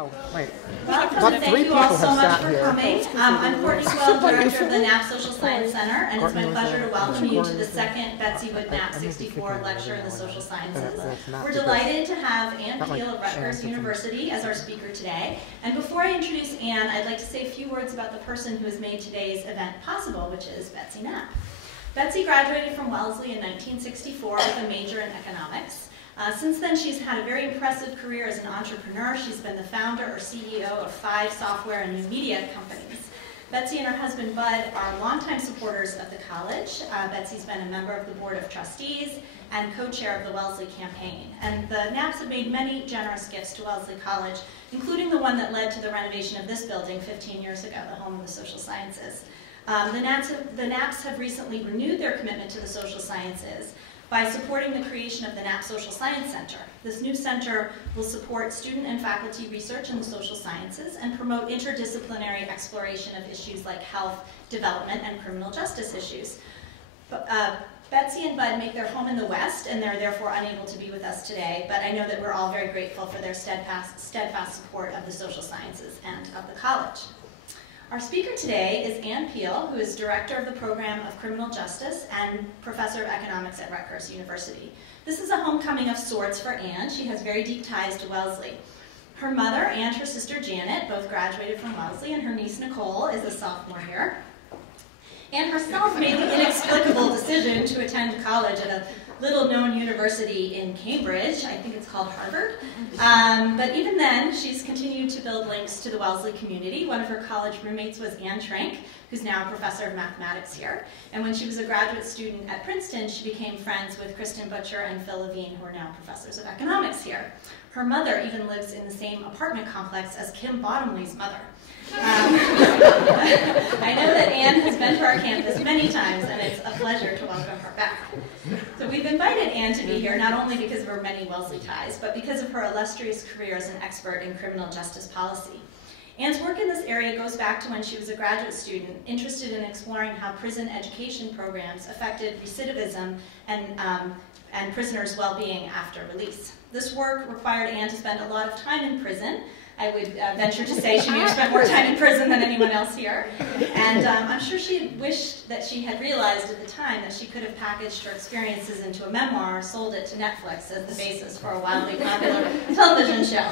Oh, wait. Well, thank you all so much for coming. I'm Courtney Piehl, Director of the Knapp Social Science Center, and it's my pleasure to welcome you to the second Betsy with Knapp 64 lecture in the social sciences. We're delighted to have Ann Piehl of Rutgers University as our speaker today. And before I introduce Ann, I'd like to say a few words about the person who has made today's event possible, which is Betsy Knapp. Betsy graduated from Wellesley in 1964 with a major in economics. Since then, she's had a very impressive career as an entrepreneur. She's been the founder or CEO of 5 software and new media companies. Betsy and her husband, Bud, are longtime supporters of the college. Betsy's been a member of the board of trustees and co-chair of the Wellesley campaign. And the Knapps have made many generous gifts to Wellesley College, including the one that led to the renovation of this building 15 years ago, the home of the social sciences. The Knapps have recently renewed their commitment to the social sciences by supporting the creation of the Knapp Social Science Center. This new center will support student and faculty research in the social sciences and promote interdisciplinary exploration of issues like health, development, and criminal justice issues. Betsy and Bud make their home in the West, and they're therefore unable to be with us today, but I know that we're all very grateful for their steadfast support of the social sciences and of the college. Our speaker today is Ann Piehl, who is Director of the Program of Criminal Justice and Professor of Economics at Rutgers University. This is a homecoming of sorts for Ann. She has very deep ties to Wellesley. Her mother and her sister Janet both graduated from Wellesley, and her niece Nicole is a sophomore here. Ann herself made the inexplicable decision to attend college at a little-known university in Cambridge. I think it's called Harvard. But even then, she's continued to build links to the Wellesley community. One of her college roommates was Anne Trank, who's now a professor of mathematics here. And when she was a graduate student at Princeton, she became friends with Kristen Butcher and Phil Levine, who are now professors of economics here. Her mother even lives in the same apartment complex as Kim Bottomley's mother. I know that Ann has been to our campus many times, and it's a pleasure to welcome her back. So we've invited Ann to be here not only because of her many Wellesley ties, but because of her illustrious career as an expert in criminal justice policy. Ann's work in this area goes back to when she was a graduate student, interested in exploring how prison education programs affected recidivism and prisoners' well-being after release. This work required Ann to spend a lot of time in prison. I would venture to say she may have spent more time in prison than anyone else here. And I'm sure she wished that she had realized at the time that she could have packaged her experiences into a memoir, sold it to Netflix as the basis for a wildly popular television show.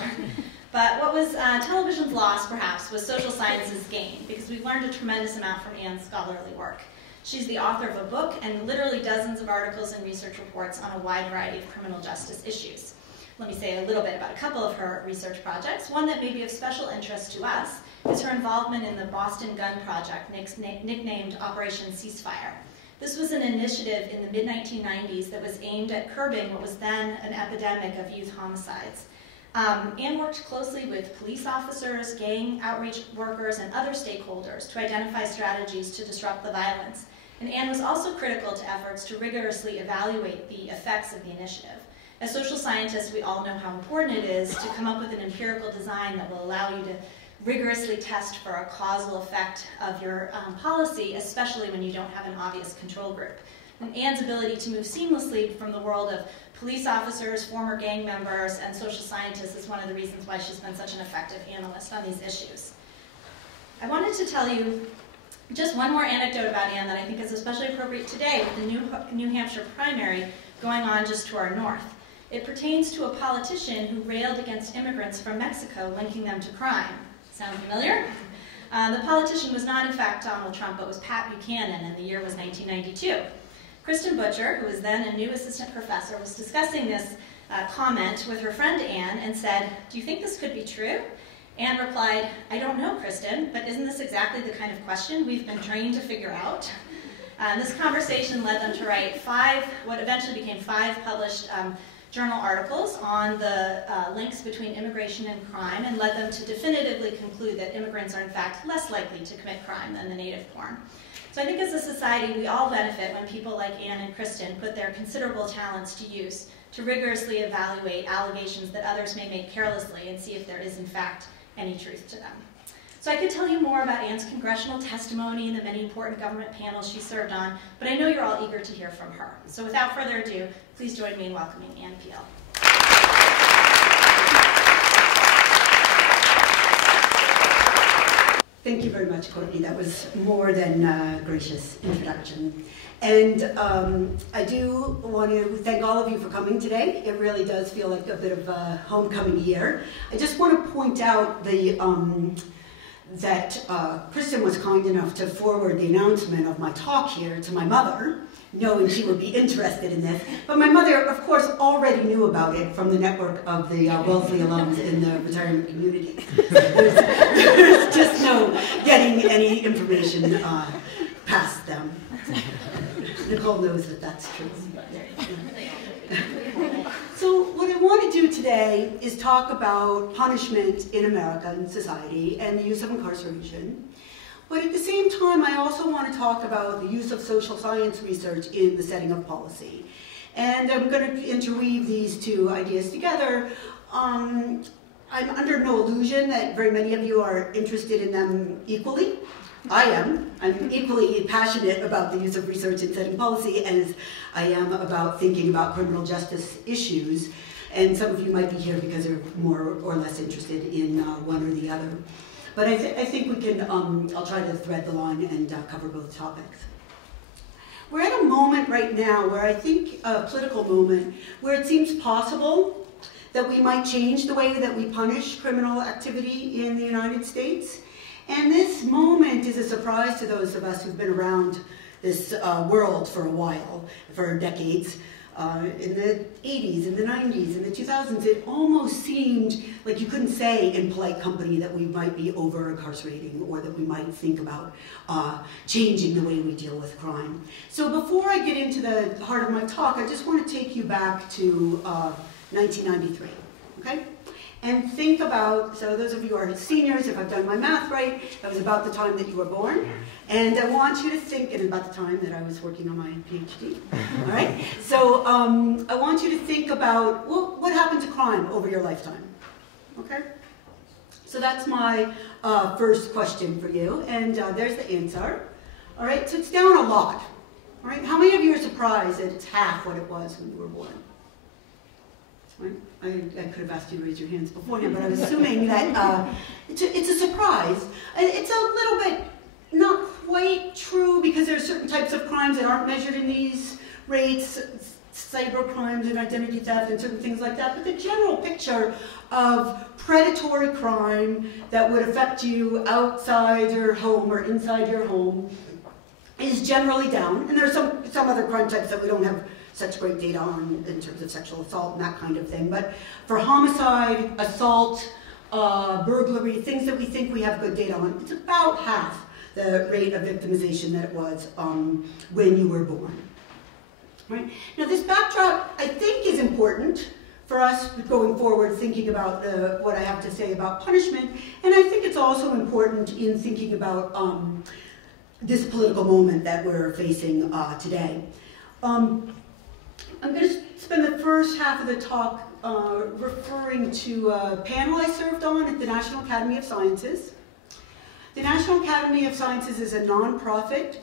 But what was television's loss, perhaps, was social science's gain, because we've learned a tremendous amount from Ann's scholarly work. She's the author of a book and literally dozens of articles and research reports on a wide variety of criminal justice issues. Let me say a little bit about a couple of her research projects. One that may be of special interest to us is her involvement in the Boston Gun Project, nicknamed Operation Ceasefire. This was an initiative in the mid-1990s that was aimed at curbing what was then an epidemic of youth homicides. Ann worked closely with police officers, gang outreach workers, and other stakeholders to identify strategies to disrupt the violence. And Ann was also critical to efforts to rigorously evaluate the effects of the initiative. As social scientists, we all know how important it is to come up with an empirical design that will allow you to rigorously test for a causal effect of your policy, especially when you don't have an obvious control group. And Ann's ability to move seamlessly from the world of police officers, former gang members, and social scientists is one of the reasons why she's been such an effective analyst on these issues. I wanted to tell you just one more anecdote about Ann that I think is especially appropriate today with the New Hampshire primary going on just to our north. It pertains to a politician who railed against immigrants from Mexico, linking them to crime. Sound familiar? The politician was not, in fact, Donald Trump, but was Pat Buchanan, and the year was 1992. Kristen Butcher, who was then a new assistant professor, was discussing this comment with her friend Ann and said, "Do you think this could be true?" Ann replied, "I don't know, Kristen, but isn't this exactly the kind of question we've been trained to figure out?" This conversation led them to write what eventually became 5 published journal articles on the links between immigration and crime, and led them to definitively conclude that immigrants are in fact less likely to commit crime than the native-born. So I think as a society, we all benefit when people like Ann and Kristen put their considerable talents to use to rigorously evaluate allegations that others may make carelessly and see if there is in fact any truth to them. So I could tell you more about Ann's congressional testimony and the many important government panels she served on, but I know you're all eager to hear from her. So without further ado, please join me in welcoming Ann Piehl. Thank you very much, Courtney. That was more than a gracious introduction. And I do want to thank all of you for coming today. It really does feel like a bit of a homecoming year. I just want to point out that Kristen was kind enough to forward the announcement of my talk here to my mother, knowing she would be interested in this. But my mother, of course, already knew about it from the network of the Wellesley alums in the retirement community. There's just no getting any information past them. Nicole knows that that's true. So what I want to do today is talk about punishment in American society and the use of incarceration. But at the same time, I also want to talk about the use of social science research in the setting of policy. And I'm going to interweave these two ideas together. I'm under no illusion that very many of you are interested in them equally. I am. I'm equally passionate about the use of research in setting policy as I am about thinking about criminal justice issues. And some of you might be here because they're more or less interested in one or the other. But I think we can, I'll try to thread the line and cover both topics. We're at a moment right now where I think, a political moment, where it seems possible that we might change the way that we punish criminal activity in the United States. And this moment is a surprise to those of us who've been around this world for a while, for decades. In the 80s, in the 90s, in the 2000s, it almost seemed like you couldn't say in polite company that we might be over-incarcerating or that we might think about changing the way we deal with crime. So before I get into the heart of my talk, I just want to take you back to 1993, okay? And think about, so those of you who are seniors, if I've done my math right, that was about the time that you were born. And I want you to think, and about the time that I was working on my PhD, all right? So I want you to think about, well, what happened to crime over your lifetime, okay? So that's my first question for you, and there's the answer. All right, so it's down a lot, all right? How many of you are surprised that it's half what it was when you were born? Right? I could have asked you to raise your hands beforehand, but I was assuming that it's a surprise. It's a little bit not quite true because there are certain types of crimes that aren't measured in these rates, cyber crimes and identity theft and certain things like that, but the general picture of predatory crime that would affect you outside your home or inside your home is generally down. And there are some other crime types that we don't have such great data on in terms of sexual assault and that kind of thing. But for homicide, assault, burglary, things that we think we have good data on, it's about half the rate of victimization that it was when you were born. Right? Now this backdrop, I think, is important for us going forward, thinking about what I have to say about punishment, and I think it's also important in thinking about this political moment that we're facing today. I'm going to spend the first half of the talk referring to a panel I served on at the National Academy of Sciences. The National Academy of Sciences is a nonprofit,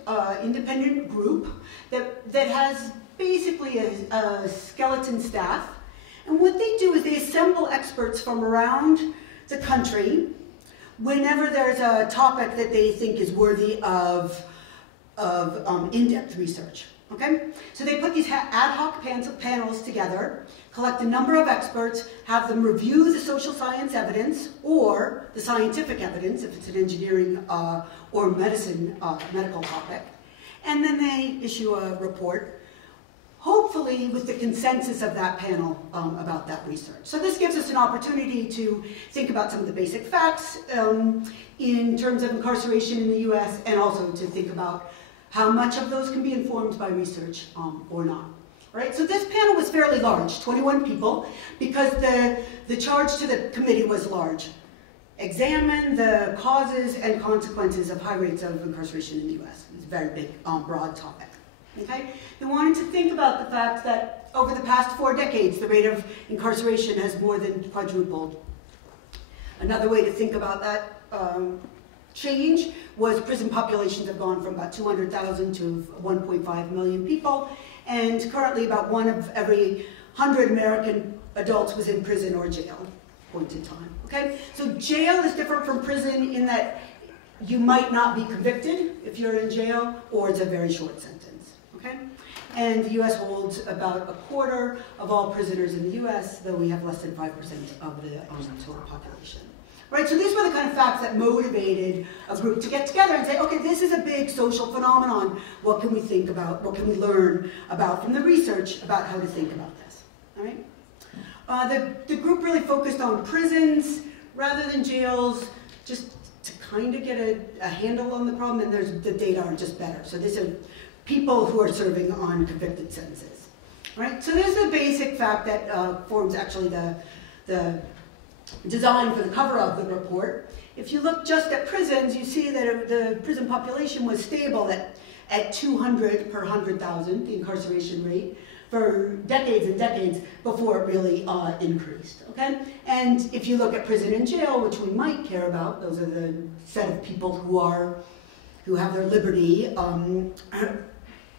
independent group that has basically a skeleton staff. And what they do is they assemble experts from around the country whenever there's a topic that they think is worthy of in-depth research. Okay? So they put these ad hoc panels together, collect a number of experts, have them review the social science evidence or the scientific evidence, if it's an engineering or medical topic, and then they issue a report, hopefully with the consensus of that panel about that research. So this gives us an opportunity to think about some of the basic facts in terms of incarceration in the US, and also to think about how much of those can be informed by research or not. Right? So this panel was fairly large, 21 people, because the charge to the committee was large. Examine the causes and consequences of high rates of incarceration in the US. It's a very big, broad topic. Okay? They wanted to think about the fact that over the past 4 decades, the rate of incarceration has more than quadrupled. Another way to think about that change was prison populations have gone from about 200,000 to 1.5 million people, and currently about 1 of every 100 American adults was in prison or jail, point in time. Okay? So jail is different from prison in that you might not be convicted if you're in jail, or it's a very short sentence, okay? And the US holds about a quarter of all prisoners in the US, though we have less than 5% of the total population. Right, so these were the kind of facts that motivated a group to get together and say, okay, this is a big social phenomenon. What can we think about? What can we learn about from the research about how to think about this? All right? The group really focused on prisons rather than jails, just to kind of get a handle on the problem, and the data are just better. So these are people who are serving on convicted sentences. Right? So there's the basic fact that forms actually the design for the cover of the report. If you look just at prisons, you see that the prison population was stable at 200 per 100,000, the incarceration rate, for decades and decades before it really increased, okay? And if you look at prison and jail, which we might care about, those are the set of people who have their liberty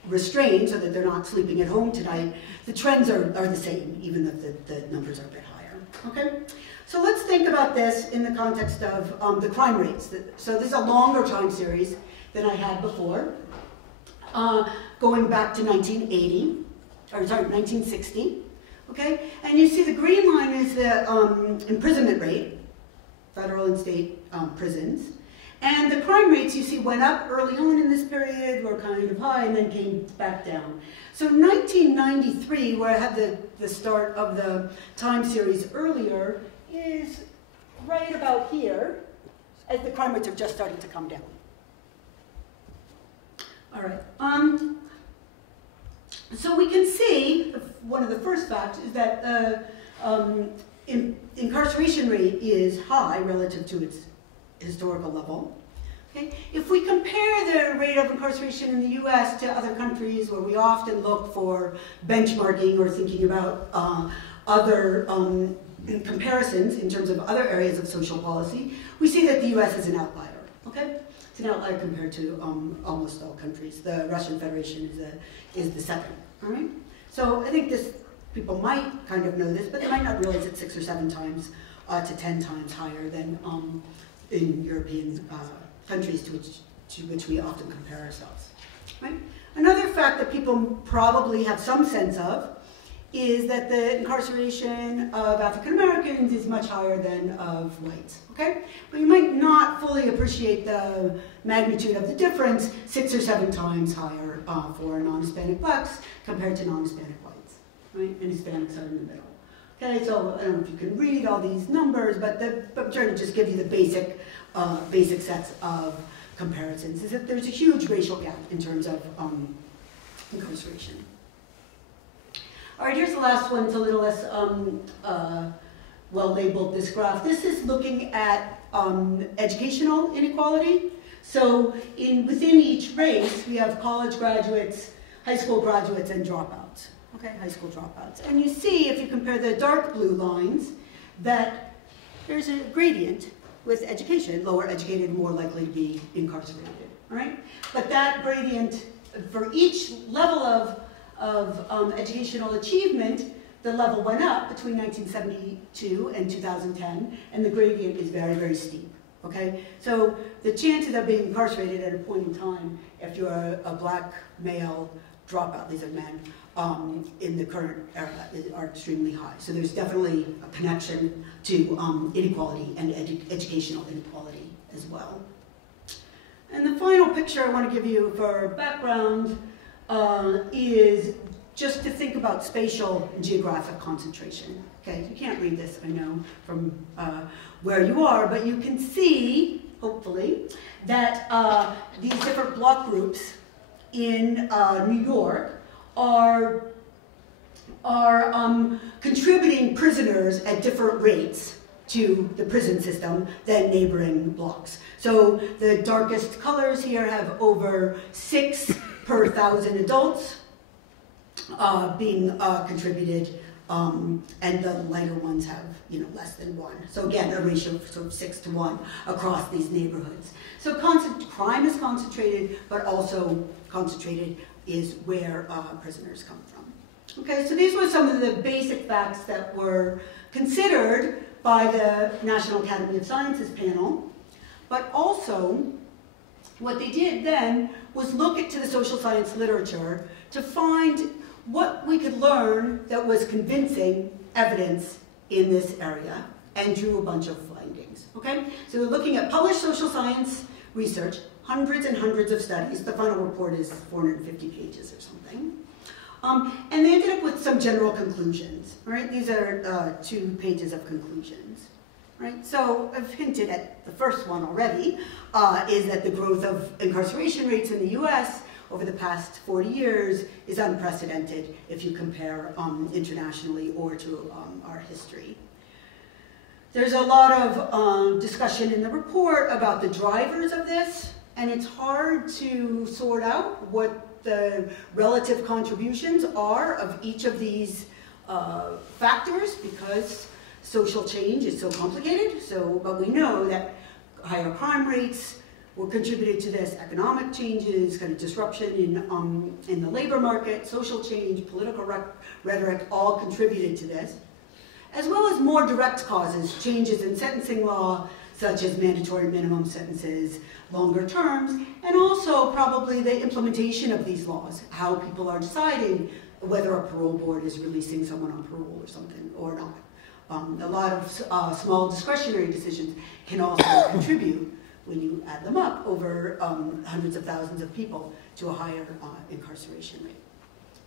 restrained so that they're not sleeping at home tonight, the trends are the same, even if the numbers are a bit higher, okay? So let's think about this in the context of the crime rates. So this is a longer time series than I had before, going back to 1960, okay? And you see the green line is the imprisonment rate, federal and state prisons. And the crime rates, you see, went up early on in this period, were kind of high, and then came back down. So 1993, where I had the start of the time series earlier, is right about here, as the crime rates are just starting to come down. All right. So we can see, one of the first facts is that the incarceration rate is high relative to its historical level. Okay? If we compare the rate of incarceration in the US to other countries where we often look for benchmarking or thinking about other comparisons in terms of other areas of social policy, we see that the US is an outlier. Okay? It's an outlier compared to almost all countries. The Russian Federation is the second. All right? So I think people might kind of know this, but they might not realize it's 6 or 7 times to 10 times higher than in European countries to which we often compare ourselves. Right? Another fact that people probably have some sense of is that the incarceration of African Americans is much higher than of whites. Okay? But you might not fully appreciate the magnitude of the difference, 6 or 7 times higher for non-Hispanic blacks compared to non-Hispanic whites. Right? And Hispanics are in the middle. Okay, so I don't know if you can read all these numbers, but I'm trying to just give you the basic sets of comparisons. Is that there's a huge racial gap in terms of incarceration. All right, here's the last one. It's a little less well labeled, this graph. This is looking at educational inequality. So within each race, we have college graduates, high school graduates, and dropouts. Okay, high school dropouts. And you see, if you compare the dark blue lines, that there's a gradient with education, lower educated, more likely to be incarcerated, all right? But that gradient, for each level of educational achievement, the level went up between 1972 and 2010, and the gradient is very, very steep, okay? So the chances of being incarcerated at a point in time, if you're a black male dropout, these are men, in the current era are extremely high. So there's definitely a connection to inequality and educational inequality as well. And the final picture I want to give you for background is just to think about spatial and geographic concentration. Okay, you can't read this, I know, from where you are, but you can see, hopefully, that these different block groups in New York are contributing prisoners at different rates to the prison system than neighboring blocks. So the darkest colors here have over 6 per 1,000 adults being contributed, and the lighter ones have less than 1. So again, a ratio of sort of 6 to 1 across these neighborhoods. So crime is concentrated, but also concentrated is where prisoners come from. Okay, so these were some of the basic facts that were considered by the National Academy of Sciences panel, but also what they did then was look into the social science literature to find what we could learn that was convincing evidence in this area, and drew a bunch of findings, okay? So they're looking at published social science research, hundreds and hundreds of studies. The final report is 450 pages or something. And they ended up with some general conclusions, right? These are 2 pages of conclusions, right? So I've hinted at the first one already, is that the growth of incarceration rates in the US over the past 40 years is unprecedented if you compare internationally or to our history. There's a lot of discussion in the report about the drivers of this, and it's hard to sort out what the relative contributions are of each of these factors because social change is so complicated. But we know that higher crime rates were contributed to this, economic changes, kind of disruption in the labor market, social change, political rhetoric, all contributed to this, as well as more direct causes, changes in sentencing law, such as mandatory minimum sentences, longer terms, and also probably the implementation of these laws, how people are deciding whether a parole board is releasing someone on parole or something or not. A lot of small discretionary decisions can also contribute, when you add them up, over hundreds of thousands of people to a higher incarceration rate.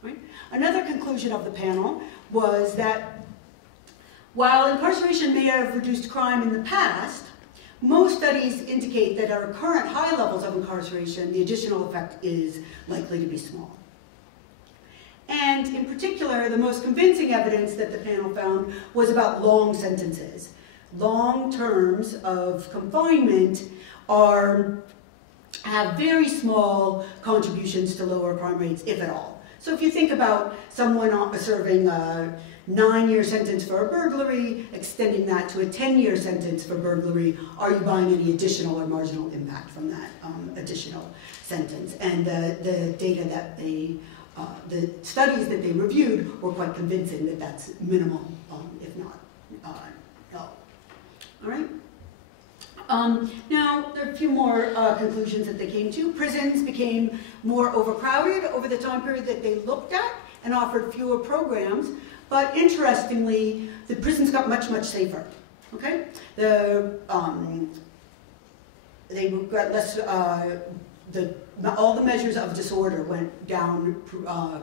Right? Another conclusion of the panel was that while incarceration may have reduced crime in the past, most studies indicate that at our current high levels of incarceration, the additional effect is likely to be small. And in particular, the most convincing evidence that the panel found was about long sentences. Long terms of confinement have very small contributions to lower crime rates, if at all. So if you think about someone serving a 9-year sentence for a burglary, extending that to a 10-year sentence for burglary, are you buying any additional or marginal impact from that additional sentence? And the data that the studies that they reviewed were quite convincing that that's minimal, if not no. All right. Now, there are a few more conclusions that they came to. Prisons became more overcrowded over the time period that they looked at and offered fewer programs. But interestingly, the prisons got much, much safer. Okay? They got less, all the measures of disorder went down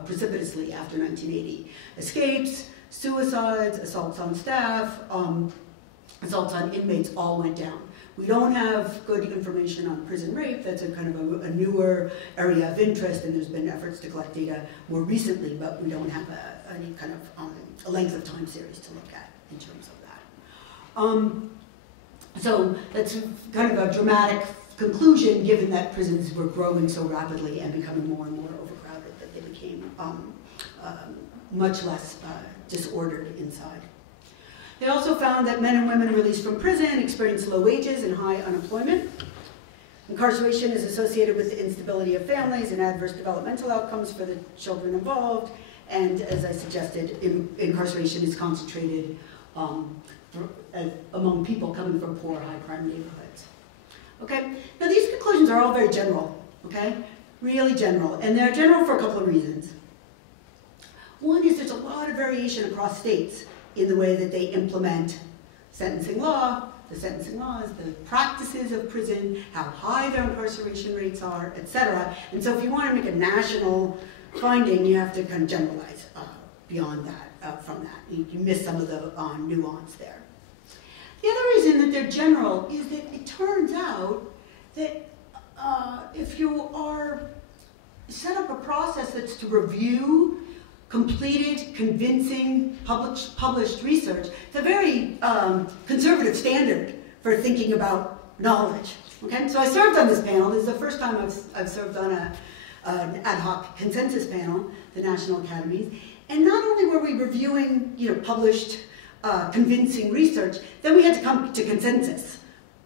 precipitously after 1980. Escapes, suicides, assaults on staff, assaults on inmates all went down. We don't have good information on prison rape. That's a kind of a newer area of interest, and there's been efforts to collect data more recently, but we don't have any kind of a length of time series to look at in terms of that. So that's kind of a dramatic conclusion, given that prisons were growing so rapidly and becoming more and more overcrowded, that they became much less disordered inside. They also found that men and women released from prison experienced low wages and high unemployment. Incarceration is associated with the instability of families and adverse developmental outcomes for the children involved. And as I suggested, incarceration is concentrated among people coming from poor, high-crime neighborhoods. Okay? Now these conclusions are all very general, okay? Really general. And they're general for a couple of reasons. One is there's a lot of variation across states in the way that they implement sentencing law, the sentencing laws, the practices of prison, how high their incarceration rates are, etc. And so if you want to make a national finding, you have to kind of generalize beyond that, from that. You miss some of the nuance there. The other reason that they're general is that it turns out that if you are set up a process that's to review completed, convincing, published research, it's a very conservative standard for thinking about knowledge. Okay? So I served on this panel. This is the first time I've served on an ad hoc consensus panel, the National Academies. And not only were we reviewing, published, convincing research, then we had to come to consensus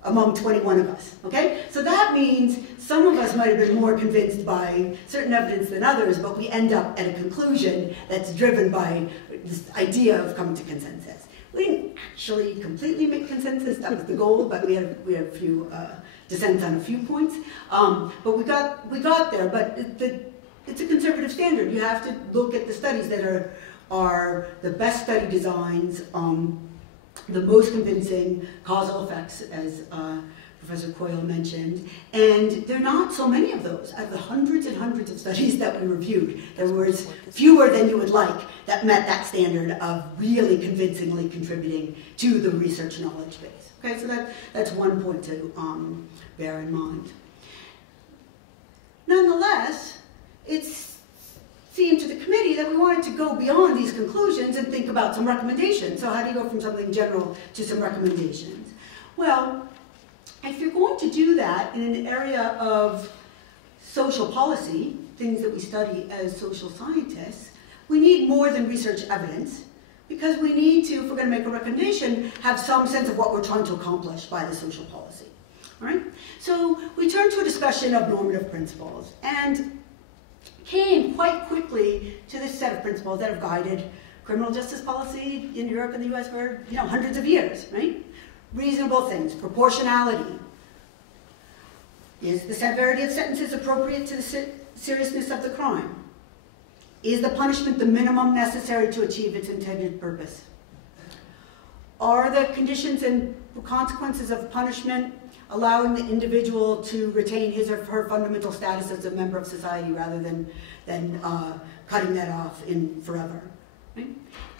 among 21 of us, okay? So that means some of us might have been more convinced by certain evidence than others, but we end up at a conclusion that's driven by this idea of coming to consensus. We didn't actually completely make consensus, that was the goal, but we had a few dissents on a few points, but we got there. But it's a conservative standard. You have to look at the studies that are the best study designs, the most convincing causal effects, as Professor Quayle mentioned, and there are not so many of those. Out of the hundreds and hundreds of studies that we reviewed, there was fewer than you would like that met that standard of really convincingly contributing to the research knowledge base. Okay, so that's one point to bear in mind. Nonetheless, it seemed to the committee that we wanted to go beyond these conclusions and think about some recommendations. So how do you go from something general to some recommendations? Well, if you're going to do that in an area of social policy, things that we study as social scientists, we need more than research evidence, because we need to, if we're going to make a recommendation, have some sense of what we're trying to accomplish by the social policy. All right? So we turned to a discussion of normative principles and came quite quickly to this set of principles that have guided criminal justice policy in Europe and the US for hundreds of years, right? Reasonable things, proportionality. Is the severity of sentences appropriate to the seriousness of the crime? Is the punishment the minimum necessary to achieve its intended purpose? Are the conditions and consequences of punishment allowing the individual to retain his or her fundamental status as a member of society rather than cutting that off in forever? Right?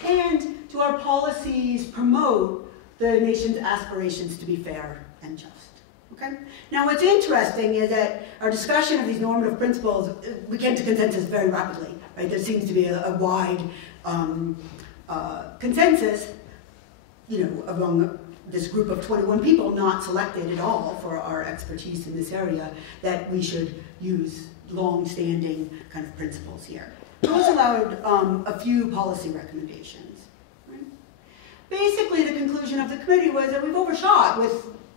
And do our policies promote the nation's aspirations to be fair and just? Okay? Now what's interesting is that our discussion of these normative principles, we came to consensus very rapidly. Right? There seems to be a wide consensus, among this group of 21 people not selected at all for our expertise in this area, that we should use long-standing kind of principles here. Those allowed a few policy recommendations. Right? Basically, the conclusion of the committee was that we've overshot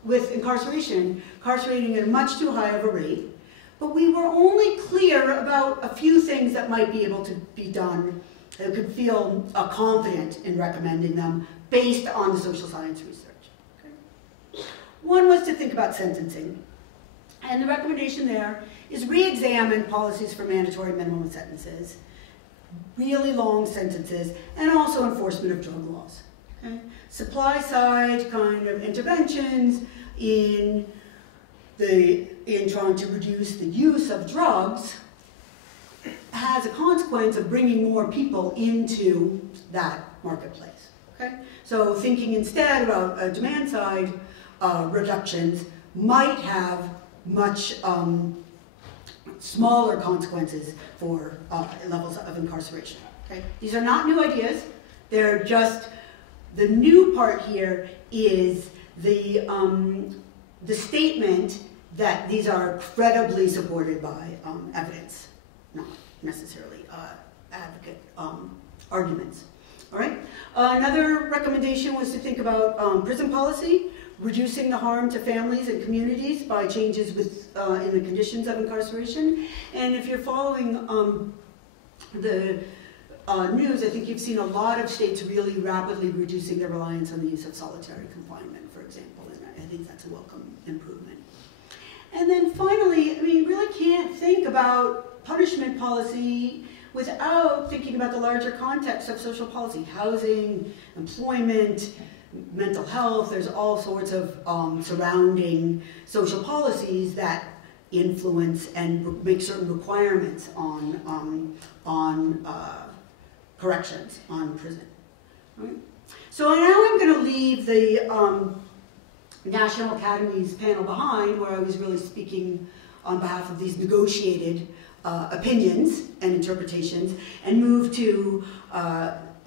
with incarceration, incarcerating at a much too high of a rate, but we were only clear about a few things that might be able to be done, that could feel confident in recommending them based on the social science research. Okay? One was to think about sentencing, and the recommendation there is re-examine policies for mandatory minimum sentences, really long sentences, and also enforcement of drug laws. Okay? Supply side kind of interventions in trying to reduce the use of drugs has a consequence of bringing more people into that marketplace. Okay? So thinking instead about demand side reductions might have much smaller consequences for levels of incarceration. Okay? These are not new ideas. They're just, the new part here is the statement that these are credibly supported by evidence, not necessarily advocate arguments. All right? Another recommendation was to think about prison policy, reducing the harm to families and communities by changes in the conditions of incarceration. And if you're following the news, I think you've seen a lot of states really rapidly reducing their reliance on the use of solitary confinement, for example, and I think that's a welcome improvement. And then finally, you really can't think about punishment policy without thinking about the larger context of social policy, housing, employment, mental health. There's all sorts of surrounding social policies that influence and make certain requirements on corrections, on prison. Right? So now I'm going to leave the National Academies panel behind, where I was really speaking on behalf of these negotiated opinions and interpretations, and move to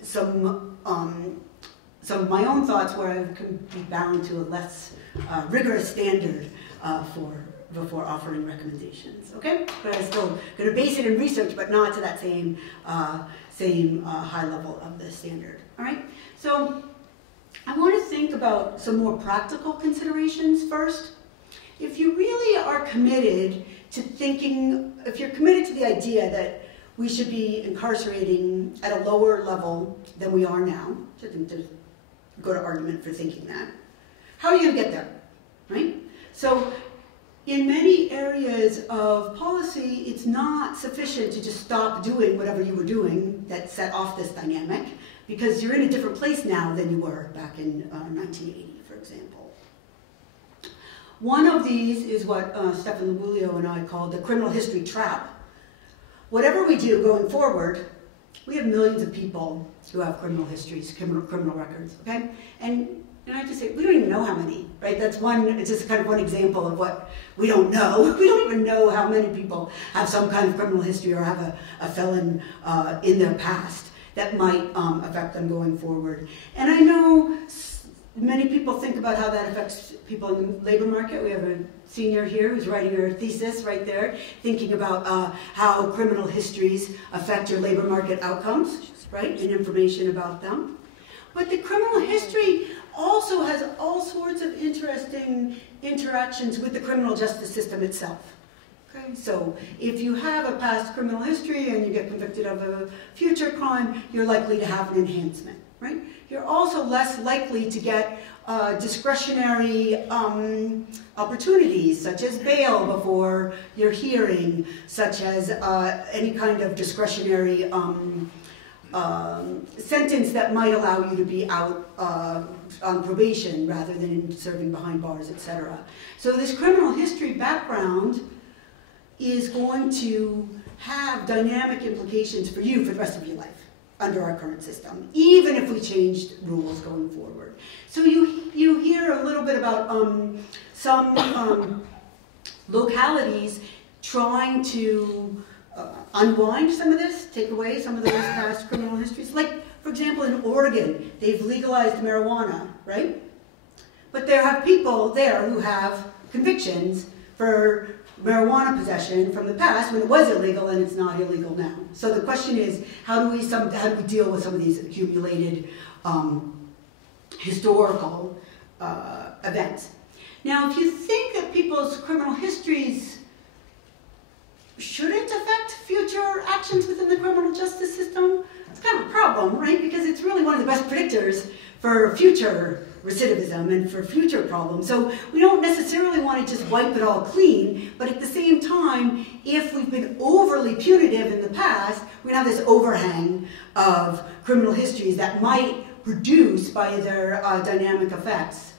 some of my own thoughts where I can be bound to a less rigorous standard before offering recommendations. Okay, but I'm still going to base it in research, but not to that same high level of the standard. All right, so I want to think about some more practical considerations first. If you really are committed to thinking, if you're committed to the idea that we should be incarcerating at a lower level than we are now, which I think there's a good argument for thinking that, how are you going to get there, right? So in many areas of policy, it's not sufficient to just stop doing whatever you were doing that set off this dynamic, because you're in a different place now than you were back in 1980, for example. One of these is what Stefan Lubulio and I called the criminal history trap. Whatever we do going forward, we have millions of people who have criminal histories, criminal records, okay? And I have to say, we don't even know how many, right? That's one, it's just kind of one example of what we don't know. We don't even know how many people have some kind of criminal history or have a felon in their past that might affect them going forward. And I know many people think about how that affects people in the labor market. We have a senior here who's writing her thesis right there, thinking about how criminal histories affect your labor market outcomes, right, and information about them. But the criminal history also has all sorts of interesting interactions with the criminal justice system itself. Okay? So if you have a past criminal history and you get convicted of a future crime, you're likely to have an enhancement, right? You're also less likely to get discretionary opportunities, such as bail before your hearing, such as any kind of discretionary sentence that might allow you to be out on probation rather than serving behind bars, etc. So this criminal history background is going to have dynamic implications for you for the rest of your life under our current system, even if we changed rules going forward. So you hear a little bit about some localities trying to unwind some of this, take away some of those past criminal histories. Like, for example, in Oregon, they've legalized marijuana, right? But there are people there who have convictions for marijuana possession from the past when it was illegal and it's not illegal now. So the question is, how do we deal with some of these accumulated historical events? Now, if you think that people's criminal histories shouldn't affect future actions within the criminal justice system, it's kind of a problem, right? Because it's really one of the best predictors for future recidivism and for future problems. So we don't necessarily want to just wipe it all clean, but at the same time, if we've been overly punitive in the past, we have this overhang of criminal histories that might produce, by their dynamic effects,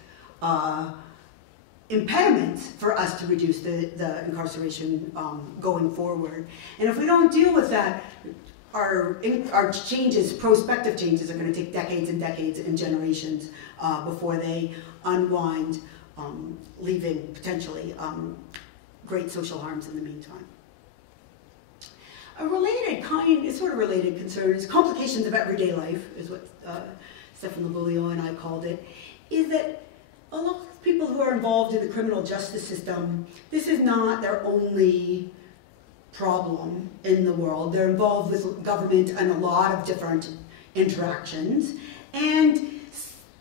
impediments for us to reduce the incarceration going forward. And if we don't deal with that, our changes, prospective changes, are going to take decades and decades and generations before they unwind, leaving potentially great social harms in the meantime. A related sort of related concern is complications of everyday life, is what Stefan Lubulio and I called it, is that a lot of people who are involved in the criminal justice system, this is not their only problem in the world. They're involved with government and a lot of different interactions, and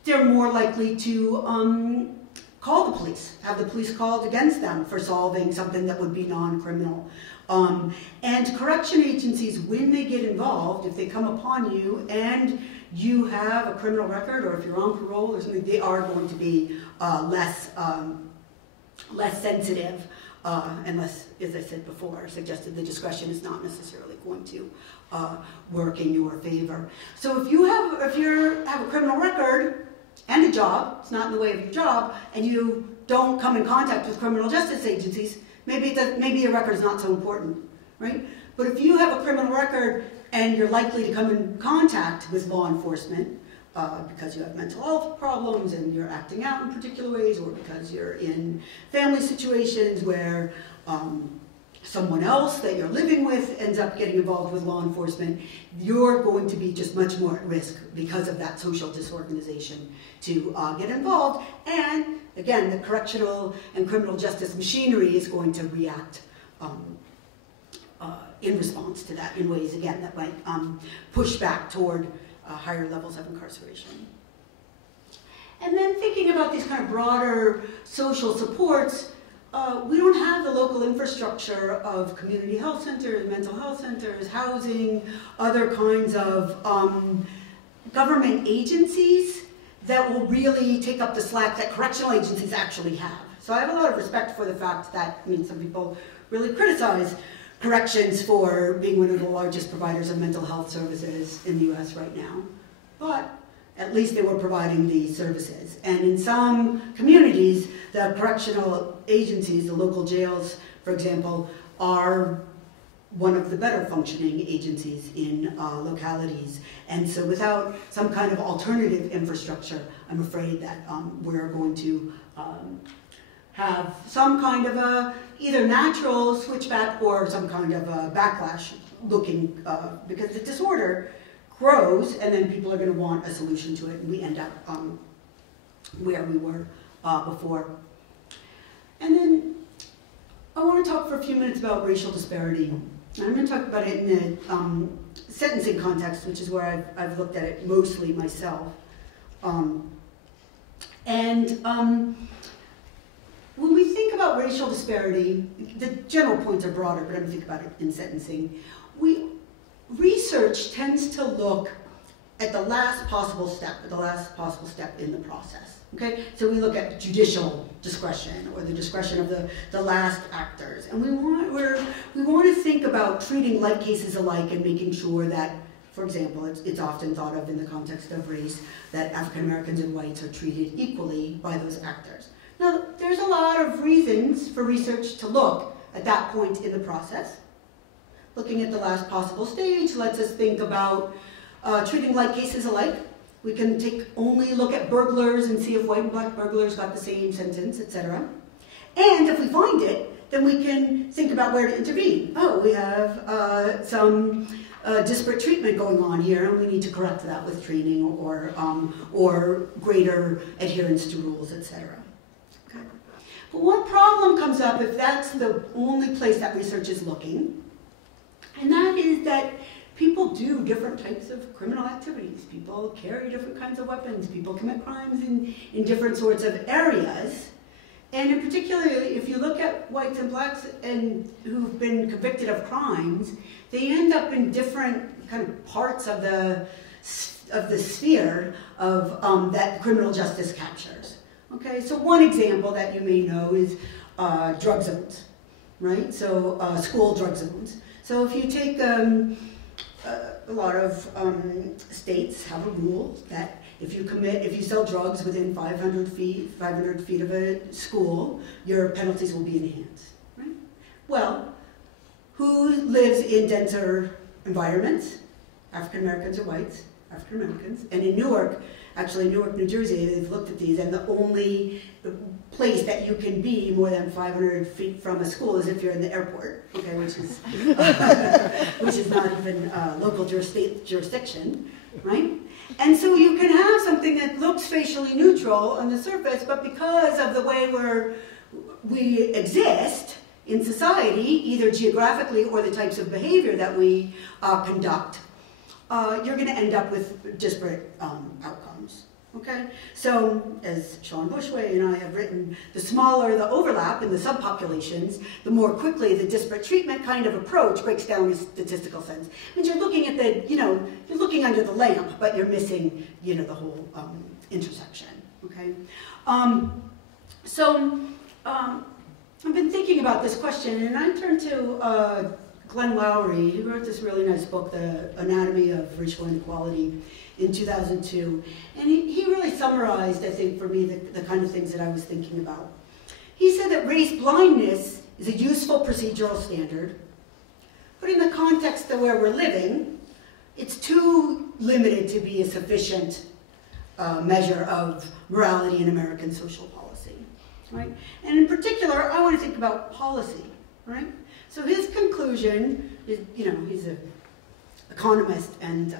they're more likely to call the police, have the police called against them for solving something that would be non-criminal. And correction agencies, when they get involved, if they come upon you and you have a criminal record, or if you're on parole or something, they are going to be less sensitive, unless, as I said before, suggested the discretion is not necessarily going to work in your favor. So if you have a criminal record and a job, it's not in the way of your job, and you don't come in contact with criminal justice agencies, maybe your record is not so important, right? But if you have a criminal record and you're likely to come in contact with law enforcement because you have mental health problems and you're acting out in particular ways, or because you're in family situations where someone else that you're living with ends up getting involved with law enforcement, you're going to be just much more at risk because of that social disorganization to get involved. And again, the correctional and criminal justice machinery is going to react in response to that in ways, again, that might push back toward higher levels of incarceration. And then thinking about these kind of broader social supports, we don't have the local infrastructure of community health centers, mental health centers, housing, other kinds of government agencies that will really take up the slack that correctional agencies actually have. So I have a lot of respect for the fact that, I mean, some people really criticize corrections for being one of the largest providers of mental health services in the US right now. But at least they were providing these services. And in some communities, the correctional agencies, the local jails, for example, are one of the better functioning agencies in localities. And so without some kind of alternative infrastructure, I'm afraid that we're going to have some kind of a either natural switchback or some kind of a backlash looking, because the disorder grows and then people are going to want a solution to it and we end up where we were before. And then I want to talk for a few minutes about racial disparity. I'm going to talk about it in the sentencing context, which is where I've looked at it mostly myself. When we think about racial disparity, the general points are broader, but I'm going to think about it in sentencing. Research tends to look at the last possible step, in the process. Okay, so we look at judicial discretion or the discretion of the last actors, and we want to think about treating like cases alike and making sure that, for example, it's often thought of in the context of race that African Americans and whites are treated equally by those actors. Now, there's a lot of reasons for research to look at that point in the process. Looking at the last possible stage lets us think about treating like cases alike. We can only look at burglars and see if white and black burglars got the same sentence, etc. And if we find it, then we can think about where to intervene. Oh, we have some disparate treatment going on here, and we need to correct that with training or greater adherence to rules, etc. Okay. But one problem comes up if that's the only place that research is looking, and that is that people do different types of criminal activities. People carry different kinds of weapons. People commit crimes in different sorts of areas. And in particular, if you look at whites and blacks and who've been convicted of crimes, they end up in different kind of parts of the sphere of that criminal justice captures. Okay, so one example that you may know is drug zones, right? So school drug zones. So if you take a lot of states have a rule that if you sell drugs within 500 feet of a school, your penalties will be enhanced, right? Well, who lives in denser environments? African Americans or whites? African Americans. And in Newark, actually Newark, New Jersey, they've looked at these, and the only place that you can be more than 500 feet from a school is if you're in the airport, okay, which is not even local jurisdiction, right? And so you can have something that looks facially neutral on the surface, but because of the way we exist in society, either geographically or the types of behavior that we conduct, you're going to end up with disparate outcomes. Okay? So, as Sean Bushway and I have written, the smaller the overlap in the subpopulations, the more quickly the disparate treatment kind of approach breaks down in statistical sense. It means you're looking at you're looking under the lamp, but you're missing, the whole intersection. Okay? I've been thinking about this question, and I turned to Glenn Lowry. He wrote this really nice book, The Anatomy of Racial Inequality, in 2002. And he really summarized, I think, for me, the kind of things that I was thinking about. He said that race blindness is a useful procedural standard, but in the context of where we're living, it's too limited to be a sufficient measure of morality in American social policy, right? And in particular, I want to think about policy, right? So his conclusion is, he's an economist and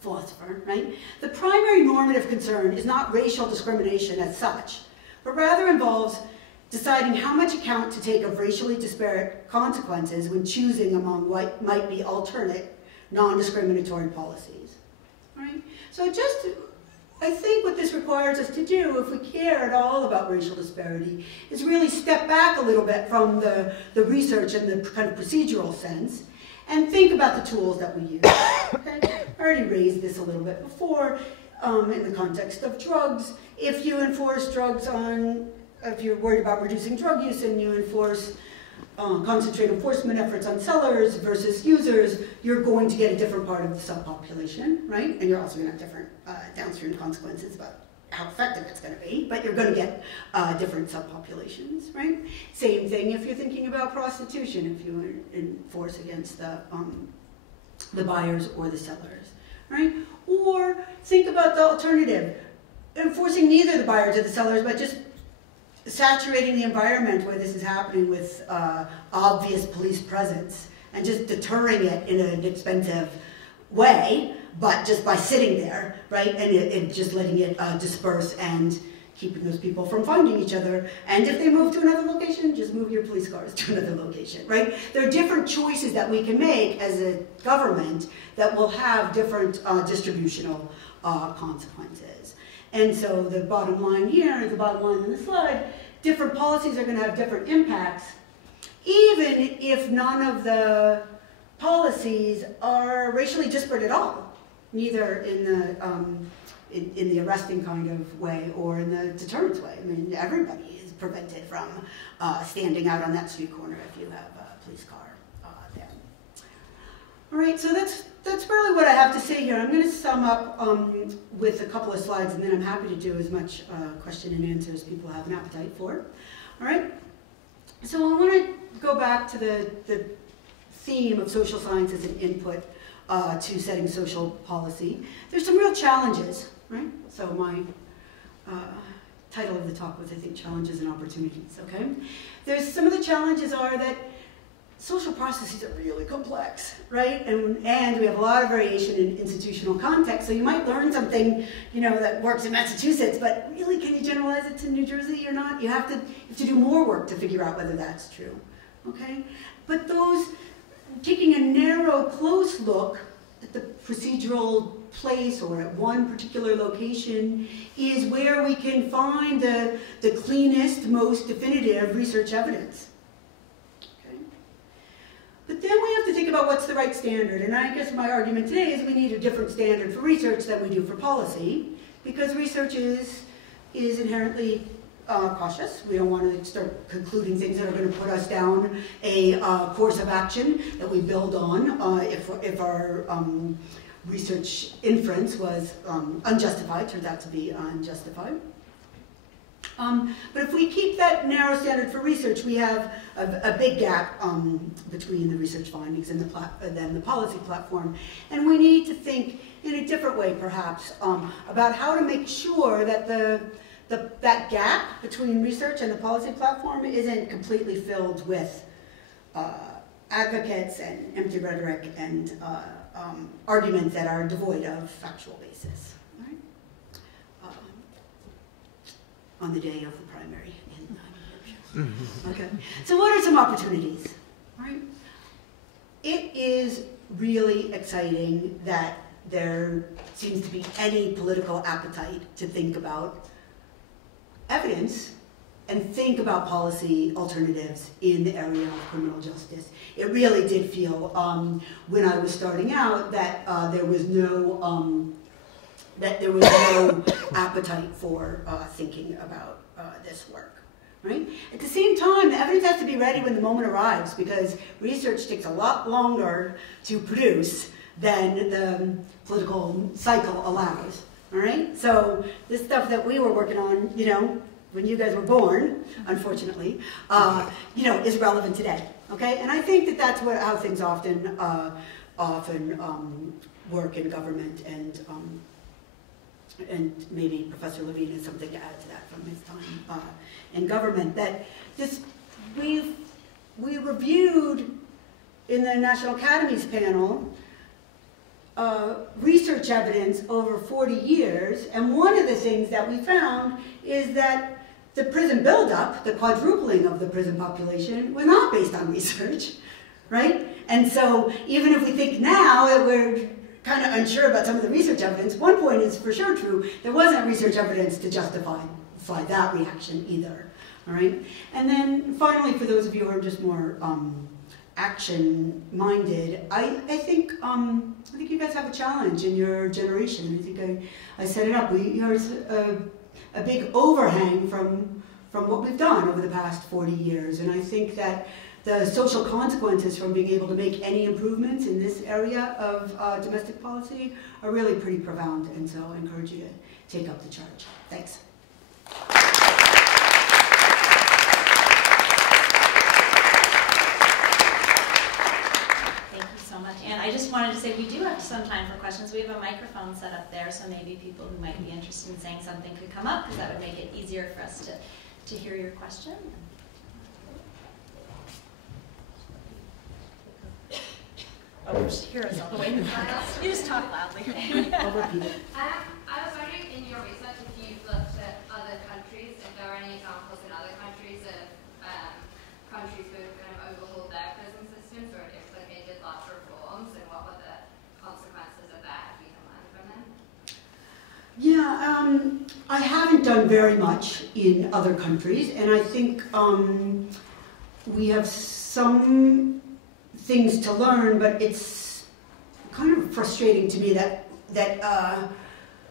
philosopher, right? The primary normative concern is not racial discrimination as such, but rather involves deciding how much account to take of racially disparate consequences when choosing among what might be alternate, non-discriminatory policies, right? So I think what this requires us to do, if we care at all about racial disparity, is really step back a little bit from the research and the kind of procedural sense, and think about the tools that we use. Okay? I already raised this a little bit before in the context of drugs. If you enforce drugs on if you're worried about reducing drug use and you concentrate enforcement efforts on sellers versus users, you're going to get a different part of the subpopulation, right? And you're also going to have different downstream consequences about how effective it's going to be, but you're going to get different subpopulations, right? Same thing if you're thinking about prostitution, if you enforce against the buyers or the sellers, right? Or think about the alternative, enforcing neither the buyers or the sellers, but just saturating the environment where this is happening with obvious police presence and just deterring it in an expensive way, but just by sitting there, right, and just letting it disperse and keeping those people from finding each other. And if they move to another location, just move your police cars to another location, right? There are different choices that we can make as a government that will have different distributional consequences. And so the bottom line here, the bottom line on the slide, different policies are going to have different impacts, even if none of the policies are racially disparate at all, neither in the arresting kind of way or in the deterrence way. I mean, everybody is prevented from standing out on that street corner if you have a police car there. All right, so that's really what I have to say here. I'm going to sum up with a couple of slides, and then I'm happy to do as much question and answer as people have an appetite for. All right, so I want to go back to the theme of social science as an input to setting social policy. There's some real challenges, right? So my title of the talk was, I think, Challenges and Opportunities, okay? There's some of the challenges are that social processes are really complex, right? And we have a lot of variation in institutional context, so you might learn something, you know, that works in Massachusetts, but really, can you generalize it to New Jersey or not? You have to do more work to figure out whether that's true, okay? But those, taking a narrow, close look at the procedural place or at one particular location is where we can find the cleanest, most definitive research evidence. Okay? But then we have to think about what's the right standard, and I guess my argument today is we need a different standard for research than we do for policy, because research is inherently cautious. We don't want to start concluding things that are going to put us down a course of action that we build on if our research inference was unjustified, turns out to be unjustified. But if we keep that narrow standard for research, we have a big gap between the research findings and the policy platform. And we need to think in a different way, perhaps, about how to make sure that that gap between research and the policy platform isn't completely filled with advocates and empty rhetoric and arguments that are devoid of factual basis. Right? On the day of the primary in New Hampshire. Okay. So what are some opportunities? Right? It is really exciting that there seems to be any political appetite to think about evidence and think about policy alternatives in the area of criminal justice. It really did feel, when I was starting out, that there was no appetite for thinking about this work. Right? At the same time, the evidence has to be ready when the moment arrives, because research takes a lot longer to produce than the political cycle allows. All right? So this stuff that we were working on, you know, when you guys were born, unfortunately, you know, is relevant today. Okay? And I think that that's how things often work in government, and maybe Professor Levine has something to add to that from his time in government. That we reviewed in the National Academies panel research evidence over 40 years, and one of the things that we found is that the prison buildup, the quadrupling of the prison population, was not based on research, right? And so even if we think now that we're kind of unsure about some of the research evidence, one point is for sure true: there wasn't research evidence to justify that reaction either. All right, and then finally, for those of you who are just more action-minded, I think you guys have a challenge in your generation. I think I set it up. There's a big overhang from from what we've done over the past 40 years. And I think that the social consequences from being able to make any improvements in this area of domestic policy are really pretty profound. And so I encourage you to take up the charge. Thanks. So much. And I just wanted to say we do have some time for questions. We have a microphone set up there, so maybe people who might be interested in saying something could come up, because that would make it easier for us to hear your question. Oh, just hear us all the way in the front. You just talk loudly. I was wondering, in your research, if you've looked at other countries, if there are any examples in other countries of countries who have kind of overhauled their prison systems or implemented large reforms, and what were the consequences of that, if you can learn from them? Yeah, I haven't done very much in other countries, and I think we have some things to learn, but it's kind of frustrating to me that I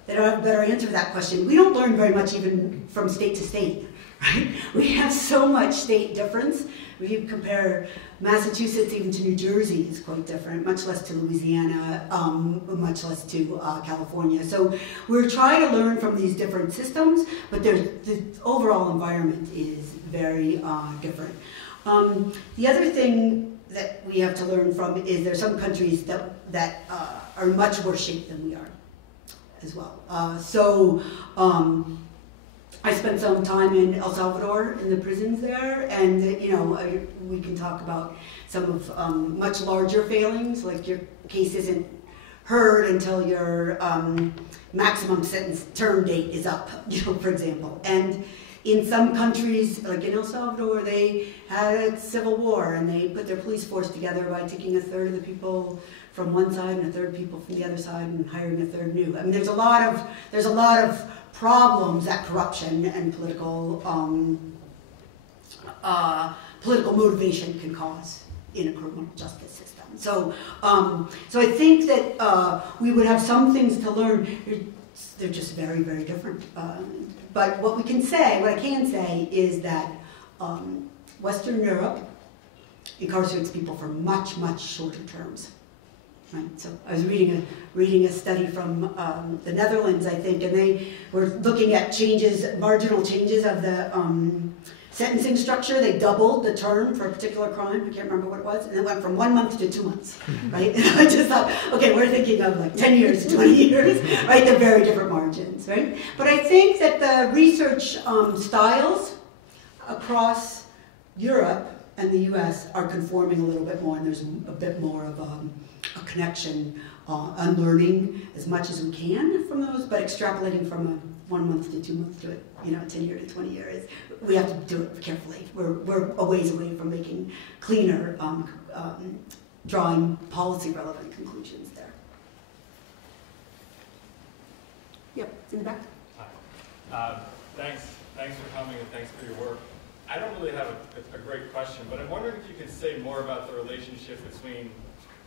have a better answer to that question. We don't learn very much even from state to state, right? We have so much state difference. If you compare Massachusetts even to New Jersey, is quite different, much less to Louisiana, much less to California. So we're trying to learn from these different systems, but the overall environment is very different. The other thing that we have to learn from is there are some countries that are much worse shape than we are as well. I spent some time in El Salvador in the prisons there, and we can talk about some of much larger failings, like your case isn't heard until your maximum sentence term date is up, for example. And in some countries, like in El Salvador, they had a civil war, and they put their police force together by taking a third of the people from one side and a third people from the other side, and hiring a third new. I mean, there's a lot of problems that corruption and political motivation can cause in a criminal justice system. So I think that we would have some things to learn. They're just very, very different. But what I can say is that Western Europe incarcerates people for much, much shorter terms. Right? So I was reading a study from the Netherlands, I think, and they were looking at marginal changes of the sentencing structure. They doubled the term for a particular crime. I can't remember what it was, and it went from 1 month to 2 months. Right? And I just thought, okay, we're thinking of like 10 years, 20 years, right? They're very different margins, right? But I think that the research styles across Europe and the U.S. are conforming a little bit more, and there's a bit more of a connection on learning as much as we can from those, but extrapolating from a 1 month to 2 months to a 10 year to 20 years, we have to do it carefully. We're a ways away from making cleaner, drawing policy relevant conclusions there. Yep, it's in the back. Hi. Thanks for coming, and thanks for your work. I don't really have a great question, but I'm wondering if you could say more about the relationship between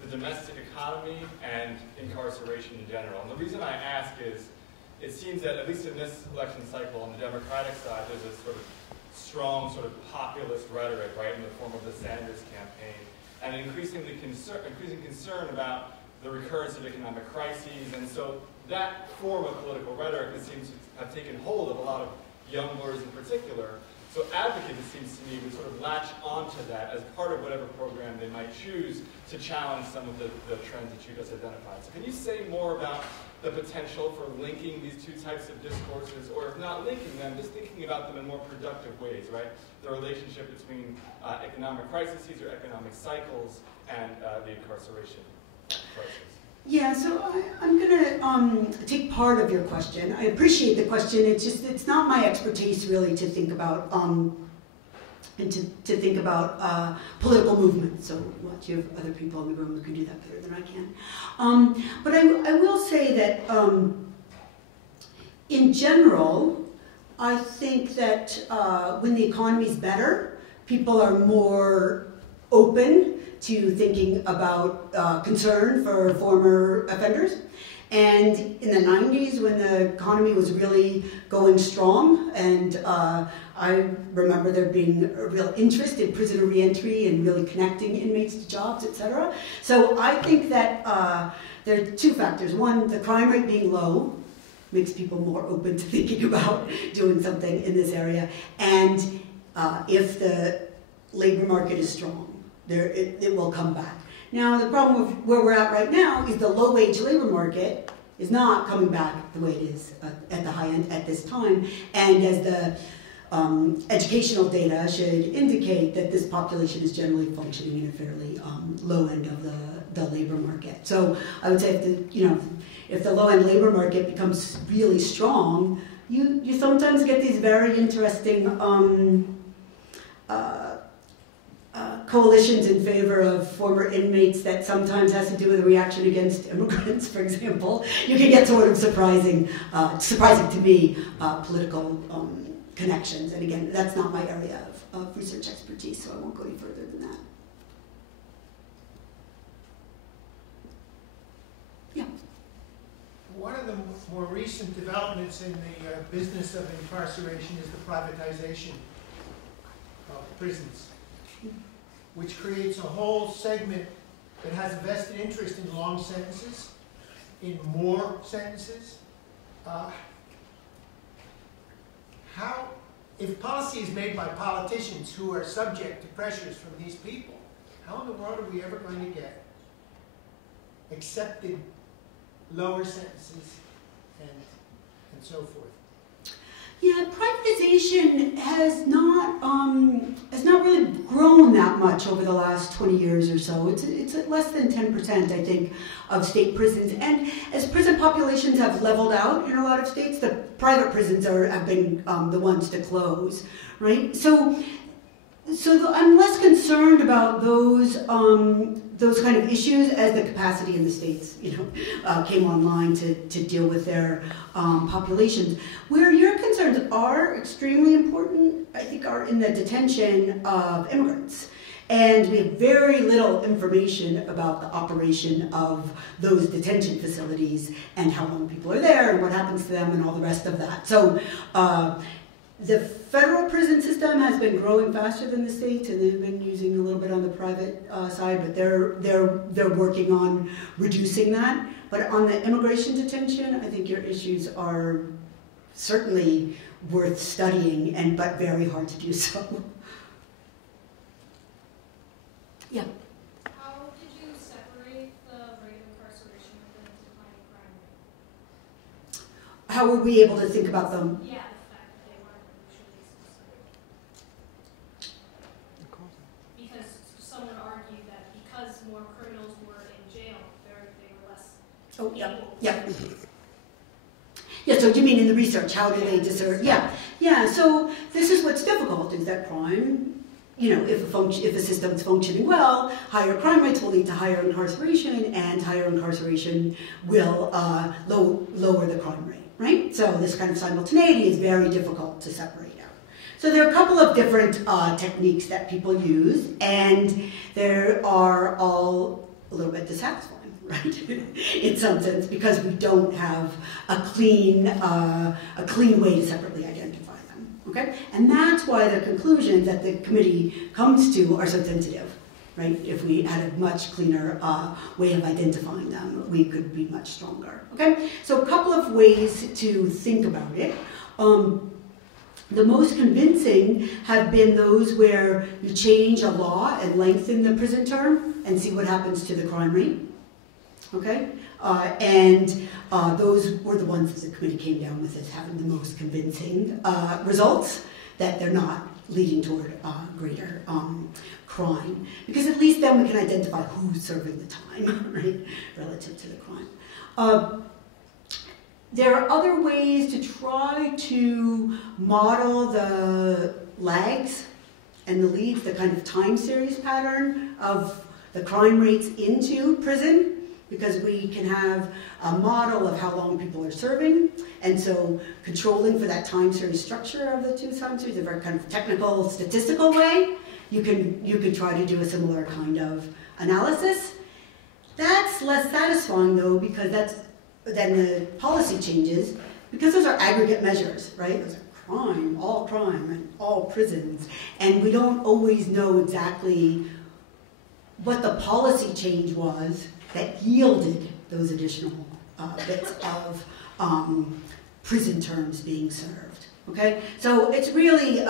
the domestic economy and incarceration in general. And the reason I ask is, it seems that, at least in this election cycle, on the Democratic side, there's a sort of strong sort of populist rhetoric, right, in the form of the Sanders campaign, and increasing concern about the recurrence of economic crises. And so that form of political rhetoric, it seems to have taken hold of a lot of young voters in particular. So advocates, it seems to me, would sort of latch onto that as part of whatever program they might choose to challenge some of the trends that you just identified. So can you say more about the potential for linking these two types of discourses, or if not linking them, just thinking about them in more productive ways, right? The relationship between economic crises or economic cycles and the incarceration crisis. Yeah, so I'm going to take part of your question. I appreciate the question. It's not my expertise really to think about and to think about political movements. So you have other people in the room who can do that better than I can. But I will say that in general, I think that when the economy's better, people are more open to thinking about concern for former offenders. And in the 90s, when the economy was really going strong, and I remember there being a real interest in prisoner reentry and really connecting inmates to jobs, etc. So I think that there are two factors. One, the crime rate being low makes people more open to thinking about doing something in this area. And if the labor market is strong, it will come back. Now, the problem with where we're at right now is the low-wage labor market is not coming back the way it is at the high end at this time. And as the educational data should indicate, that this population is generally functioning in a fairly low end of the labor market. So I would say if the low-end labor market becomes really strong, you sometimes get these very interesting coalitions in favor of former inmates that sometimes has to do with a reaction against immigrants, for example. You can get sort of surprising to me, political connections. And again, that's not my area of research expertise, so I won't go any further than that. Yeah. One of the more recent developments in the business of incarceration is the privatization of prisons, which creates a whole segment that has a vested interest in long sentences, in more sentences. If policy is made by politicians who are subject to pressures from these people, how in the world are we ever going to get accepted lower sentences and so forth? Yeah, privatization has not really grown that much over the last 20 years or so. It's at less than 10%, I think, of state prisons. And as prison populations have leveled out in a lot of states, the private prisons have been the ones to close, right? So I'm less concerned about those kind of issues as the capacity in the states, came online to deal with their populations. Where your concerns are extremely important, I think, are in the detention of immigrants. And we have very little information about the operation of those detention facilities and how long people are there and what happens to them and all the rest of that. So the federal prison system has been growing faster than the states, and they've been using a little bit on the private side, but they're working on reducing that. But on the immigration detention, I think your issues are certainly worth studying, but very hard to do so. Yeah. How did you separate the rate of incarceration within a declining crime rate? How were we able to think about them? Yeah. More criminals were in jail, they were less. Oh, yeah, yeah. Yeah, so do you mean in the research, how do they discern? Yeah, yeah, so this is what's difficult, is that crime, if a system's functioning well, higher crime rates will lead to higher incarceration, and higher incarceration will lower the crime rate, right? So this kind of simultaneity is very difficult to separate out. So there are a couple of different techniques that people use, and they are all a little bit dissatisfying, right? In some sense, because we don't have a clean way to separately identify them, okay? And that's why the conclusions that the committee comes to are so tentative, right? If we had a much cleaner way of identifying them, we could be much stronger, okay? So a couple of ways to think about it. The most convincing have been those where you change a law and lengthen the prison term and see what happens to the crime rate, okay? Those were the ones that the committee came down with as having the most convincing results, that they're not leading toward greater crime. Because at least then we can identify who's serving the time, right, relative to the crime. There are other ways to try to model the lags and the leads, the kind of time series pattern of the crime rates into prison, because we can have a model of how long people are serving, and so controlling for that time series structure of the two time series, a very kind of technical, statistical way, you can try to do a similar kind of analysis. That's less satisfying, though, because that's than the policy changes, because those are aggregate measures, right? Those are crime and all prisons, and we don't always know exactly what the policy change was that yielded those additional bits of prison terms being served, okay? So it's really,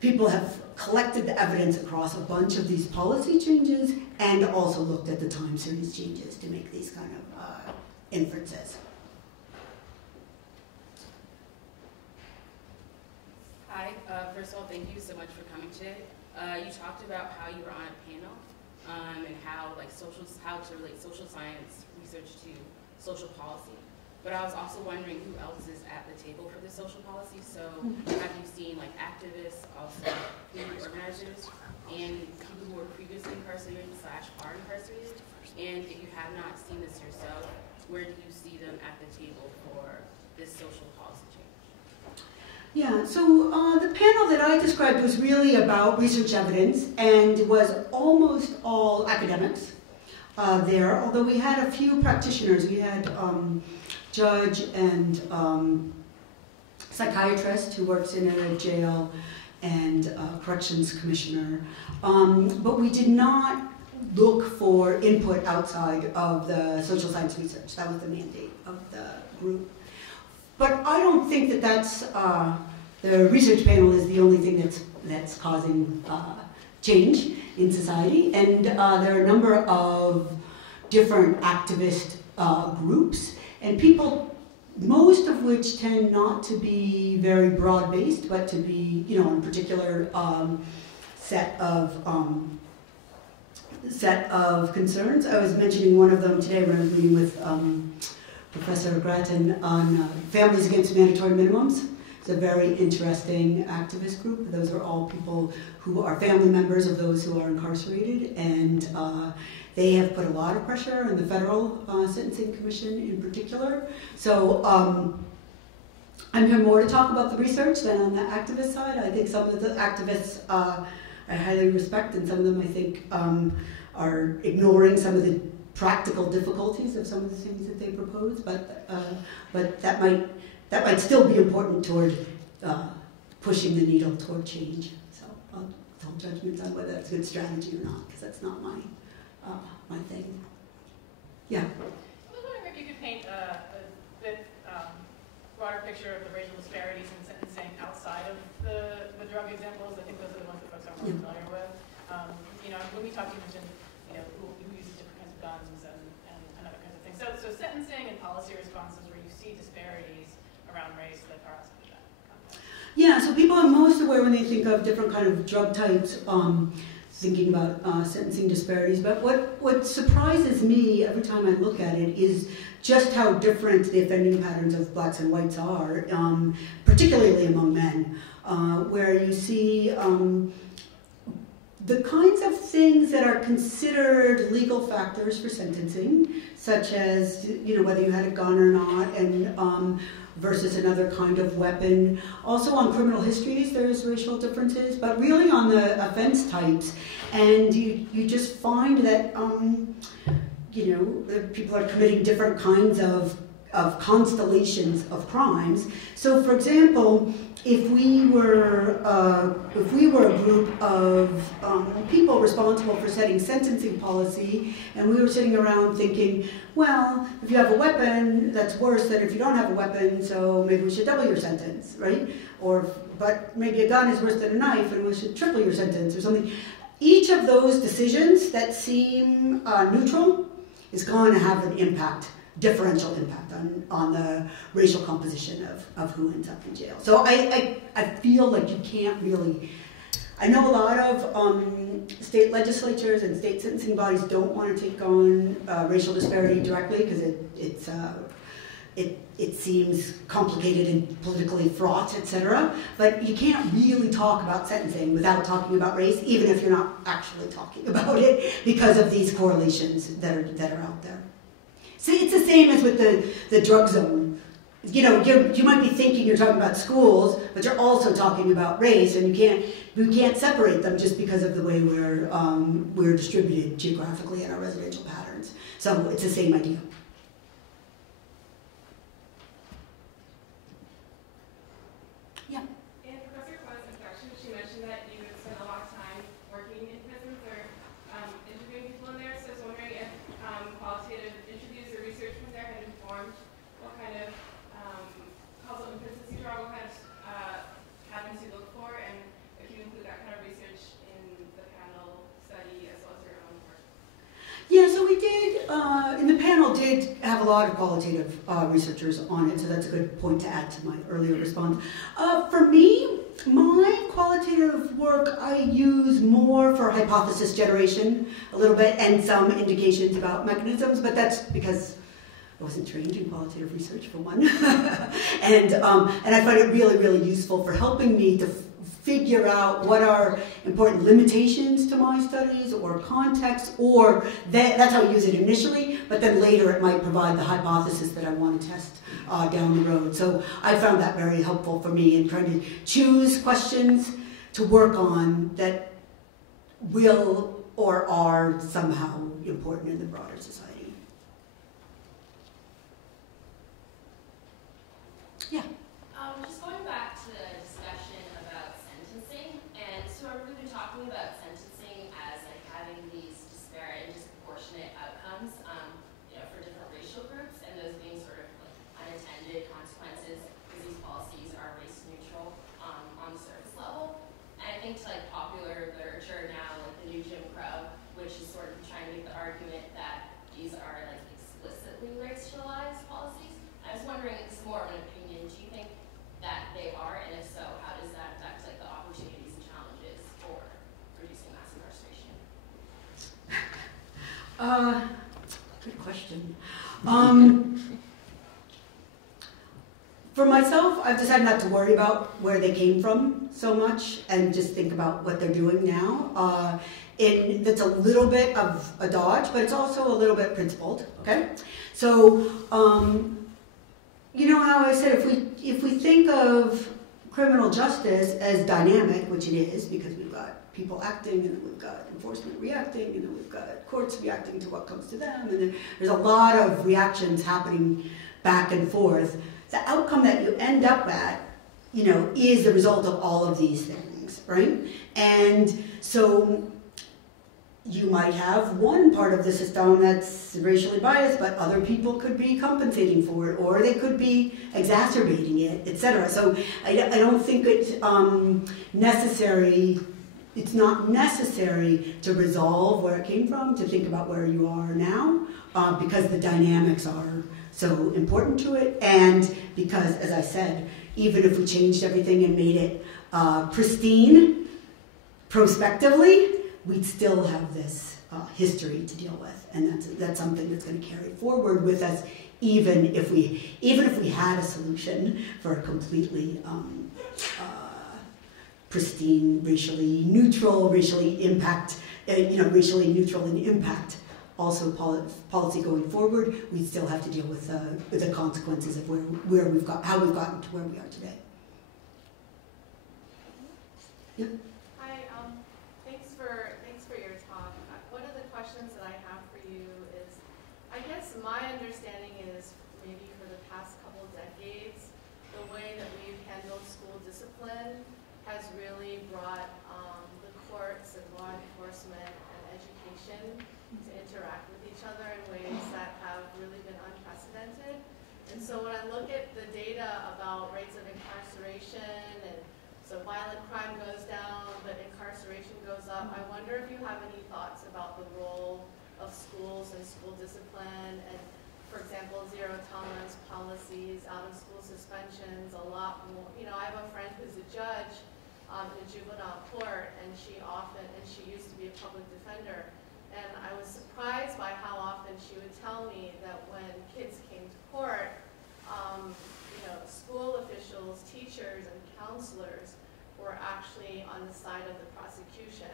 people have collected the evidence across a bunch of these policy changes and also looked at the time series changes to make these kind of inferences. Hi, first of all, thank you so much for coming today. You talked about how you were on a panel and how to relate social science research to social policy. But I was also wondering who else is at the table for this social policy. So have you seen like activists, also community organizers, and people who were previously incarcerated / are incarcerated? And if you have not seen this yourself, where do you see them at the table for this social policy change? Yeah, so the panel that I described was really about research evidence and was almost all academics there, although we had a few practitioners. We had judge and psychiatrist who works in a jail and corrections commissioner. But we did not look for input outside of the social science research. That was the mandate of the group. But I don't think that that's, the research panel is the only thing that's causing change in society. And there are a number of different activist groups and people, most of which tend not to be very broad-based, but to be, you know, a particular set of concerns. I was mentioning one of them today when I was meeting with Professor Grattan on Families Against Mandatory Minimums. It's a very interesting activist group. Those are all people who are family members of those who are incarcerated, and they have put a lot of pressure on the Federal Sentencing Commission in particular. So I'm here more to talk about the research than on the activist side. I think some of the activists I highly respect, and some of them I think are ignoring some of the practical difficulties of some of the things that they propose, but that might still be important toward pushing the needle toward change. So I'll hold judgment on whether that's a good strategy or not, because that's not my thing. Yeah. I was wondering if you could paint a bit broader picture of the racial disparities in sentencing outside of the drug examples. I think those are the ones that folks are more familiar with. You know, when we talk, you mentioned, you know, who uses different kinds of guns and other kinds of things. So sentencing and policy responses where you see disparities around race that are outside of that context. Yeah, so people are most aware when they think of different kind of drug types, thinking about sentencing disparities. But what surprises me every time I look at it is just how different the offending patterns of blacks and whites are, particularly among men, where you see the kinds of things that are considered legal factors for sentencing, such as, you know, whether you had a gun or not, and versus another kind of weapon. Also on criminal histories, there's racial differences, but really on the offense types. And you just find that, you know, people are committing different kinds of constellations of crimes. So, for example, if we were a group of people responsible for setting sentencing policy, and we were sitting around thinking, well, if you have a weapon, that's worse than if you don't have a weapon, so maybe we should double your sentence, right? But maybe a gun is worse than a knife, and we should triple your sentence or something. Each of those decisions that seem neutral is going to have an impact, differential impact on the racial composition of who ends up in jail. So I feel like you can't really, I know a lot of state legislatures and state sentencing bodies don't want to take on racial disparity directly because it seems complicated and politically fraught, etc. But you can't really talk about sentencing without talking about race, even if you're not actually talking about it, because of these correlations that are out there. See, it's the same as with the drug zone. You know, you might be thinking you're talking about schools, but you're also talking about race, and we can't separate them just because of the way we're distributed geographically in our residential patterns. So it's the same idea. in the panel did have a lot of qualitative researchers on it, so that's a good point to add to my earlier response. For me, my qualitative work I use more for hypothesis generation a little bit and some indications about mechanisms, but that's because I wasn't trained in qualitative research for one. and I find it really, really useful for helping me to figure out what are important limitations to my studies or context, or that's how I use it initially, but then later it might provide the hypothesis that I want to test down the road. So I found that very helpful for me in trying to choose questions to work on that will or are somehow important in the broader society. Yeah. Just going back to the discussion about sentencing, and so we've been talking about sentencing as like having these disparate and disproportionate outcomes, for different racial groups, and those being sort of like unintended consequences because these policies are race neutral on the surface level. And I think to like popular literature now, like the new Jim Crow, which is sort of trying to make the argument that these are like explicitly racialized policies. I was wondering, it's more of an opinion, do you think that they are, and if so, how does that affect like the opportunities and challenges for reducing mass incarceration? Good question. For myself, I've decided not to worry about where they came from so much and just think about what they're doing now. That's a little bit of a dodge, but it's also a little bit principled, okay? So, you know how I said if we think of criminal justice as dynamic, which it is, because we've got people acting, and then we've got enforcement reacting, and then we've got courts reacting to what comes to them, and then there's a lot of reactions happening back and forth. The outcome that you end up at, is the result of all of these things, right? And so you might have one part of the system that's racially biased, but other people could be compensating for it, or they could be exacerbating it, etc. So I don't think it's necessary. It's not necessary to resolve where it came from, to think about where you are now, because the dynamics are so important to it, and because, as I said, even if we changed everything and made it pristine prospectively, we'd still have this history to deal with, and that's something that's going to carry forward with us, even if we had a solution for a completely pristine, racially neutral in impact. Also, policy going forward, we still have to deal with the consequences of how we've gotten to where we are today. Yeah. Hi. Thanks for your talk. One of the questions that I have for you is, I guess my understanding is maybe for the past couple decades, the way that we've handled school discipline has really brought the courts and law enforcement and education to interact with each other in ways that have really been unprecedented. And so when I look at the data about rates of incarceration, and so violent crime goes down, but incarceration goes up, I wonder if you have any thoughts about the role of schools and school discipline, and for example, zero tolerance policies, out-of-school suspensions, a lot more. I have a friend who's a judge in a juvenile court, and she used to be a public defender. And I was surprised by how often she would tell me that when kids came to court, school officials, teachers, and counselors were actually on the side of the prosecution.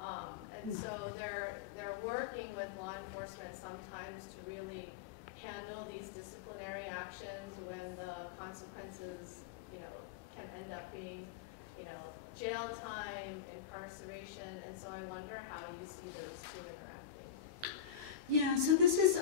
And so they're working with law enforcement sometimes to really handle these disciplinary actions when the consequences, can end up being, jail time, incarceration, and so I wonder how you see those two interacting. Yeah, so this is,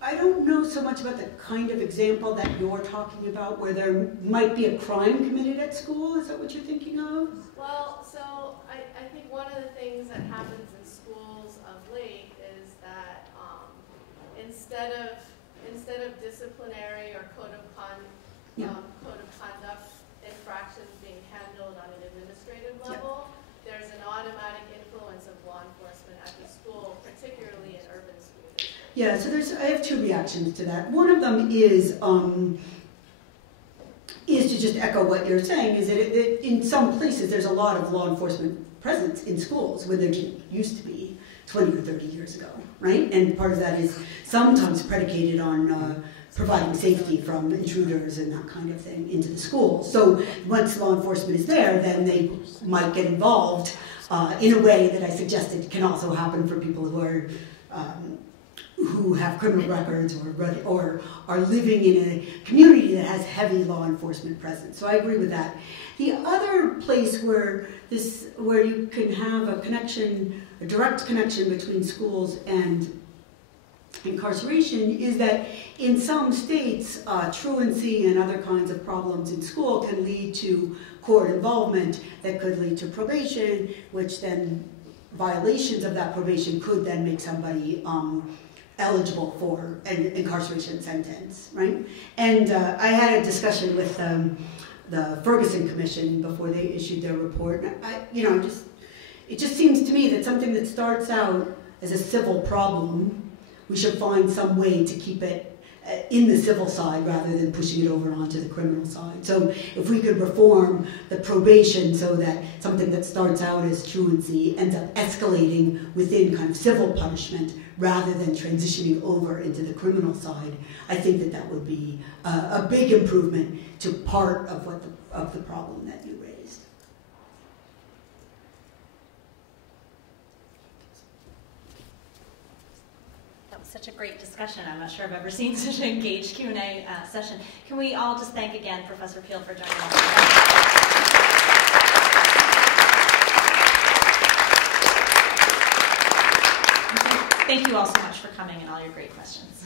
I don't know so much about the kind of example that you're talking about where there might be a crime committed at school. Is that what you're thinking of? Well, so I think one of the things that happens in schools of late is that instead of disciplinary or code of conduct infractions being handled on an administrative level, there's an automatic influence of law enforcement at the school, particularly in urban schools. Yeah, so I have two reactions to that. One of them is to just echo what you're saying, is that in some places there's a lot of law enforcement presence in schools where there didn't used to be 20 or 30 years ago, right? And part of that is sometimes predicated on providing safety from intruders and that kind of thing into the school. So once law enforcement is there, then they might get involved in a way that I suggested can also happen for people who have criminal records or are living in a community that has heavy law enforcement presence. So I agree with that. The other place where you can have a direct connection between schools and incarceration is that in some states, truancy and other kinds of problems in school can lead to court involvement that could lead to probation, which then violations of that probation could then make somebody eligible for an incarceration sentence, right? And I had a discussion with the Ferguson Commission before they issued their report. It just seems to me that something that starts out as a civil problem, we should find some way to keep it in the civil side rather than pushing it over onto the criminal side. So if we could reform the probation so that something that starts out as truancy ends up escalating within kind of civil punishment rather than transitioning over into the criminal side, I think that would be a big improvement to part of the problem that you raised. That was such a great discussion. I'm not sure I've ever seen such an engaged Q&A session. Can we all just thank again Professor Piehl for joining us? Thank you all so much for coming and all your great questions.